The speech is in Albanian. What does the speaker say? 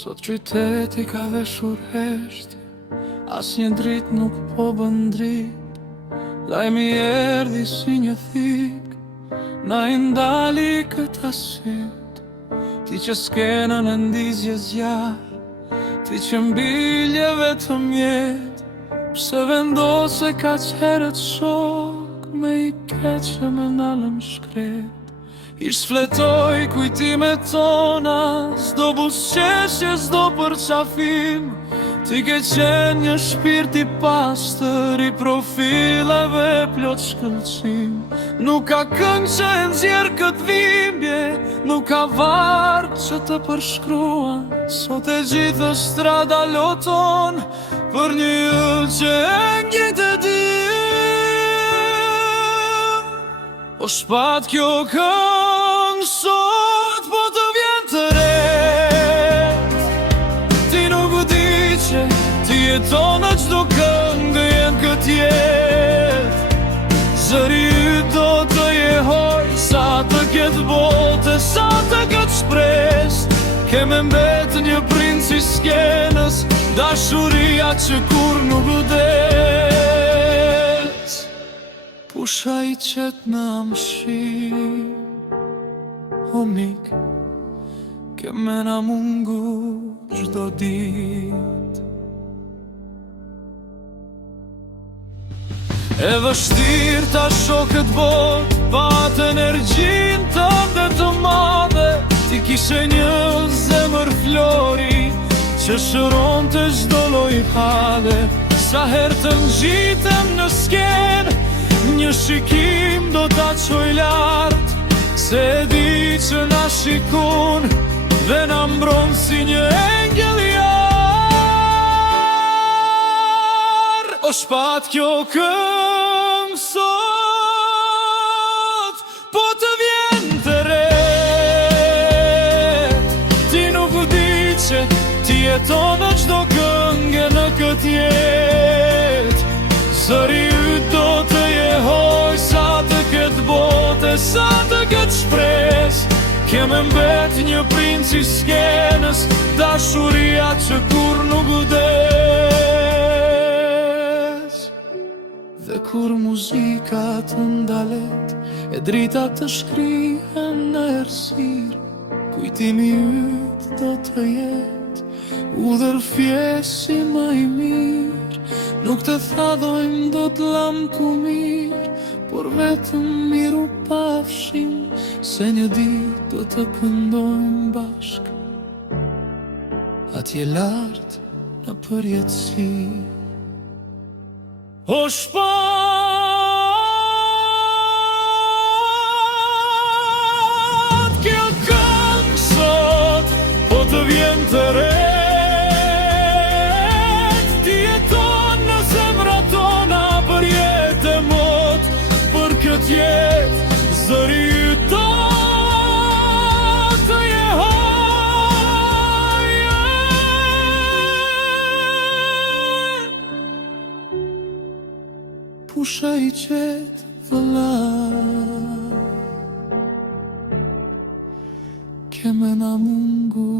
Sot qyteti ka veshur heshtje, as një drit nuk po bën drit. Lajmi erdi si një thik, na i ndali këta syt. Ti që skenën e ndizje zjarë, ti që mbilje vetëm jet. Pse vendose ka qherët shok, me i keqe me nalëm shkret. Ish fletoj kujtimet tona, s'do busqeshje, s'do përqafim. Ti ke qenë një shpirt i pastër, i profileve plot shkëlqim. Nuk ka këngë që e nxjerr këtë dhimbje, nuk ka varg që të përshkruan. Sot e gjithë strada loton për një yll që e ngjit e dim. O shpat kjo këngë sot, po të vjen të ret. Ti nuk u di që ti jeton në çdo këngë jenë këtë jet. Zëri yt do të jehoj sa të ketë bote, sa të ketë shpres. Keme mbet një princ i skenës, dashuria që kur nuk vdes. Pusha i qet në amshim, o mik, keme na mungu çdo dit. E vështir ta shoh këtë bot, pat energjin tënde të madhe. Ti kishe një zemër flori, që shëron të çdo lloj hale. Sa herë të ngjitem në skenë, një shikim do ta çoj lart. Se e di që na shikon dhe na mbron si një engjëll i art. O shpat kjo këngë sot, po të vjen të ret. Ti nuk u di që ti jeton në çdo këngë në këtë jet. Zëri yt do të jehoj sa të ketë bote, sa të ketë shpres. Keme mbet një princ i skenës, dashuria që kur nuk vdes. Dhe kur muzika të ndalet, e drita të shkrihen në errësirë, kujtimi yt do të jetë udhërfjesi më i mirë. Nuk të thadojmë do t'lam ku mirë, por vetëm miru pafshim, se një dit do të këndojmë bashk atje lart në përjetësi. O shpat kjo këngë sot, po të vjen të ret. Ti jeton në zemrat tona për jetë e mot, për këtë jetë zëri yt do të jehoj. Pusha i qet vëlla, keme na mungu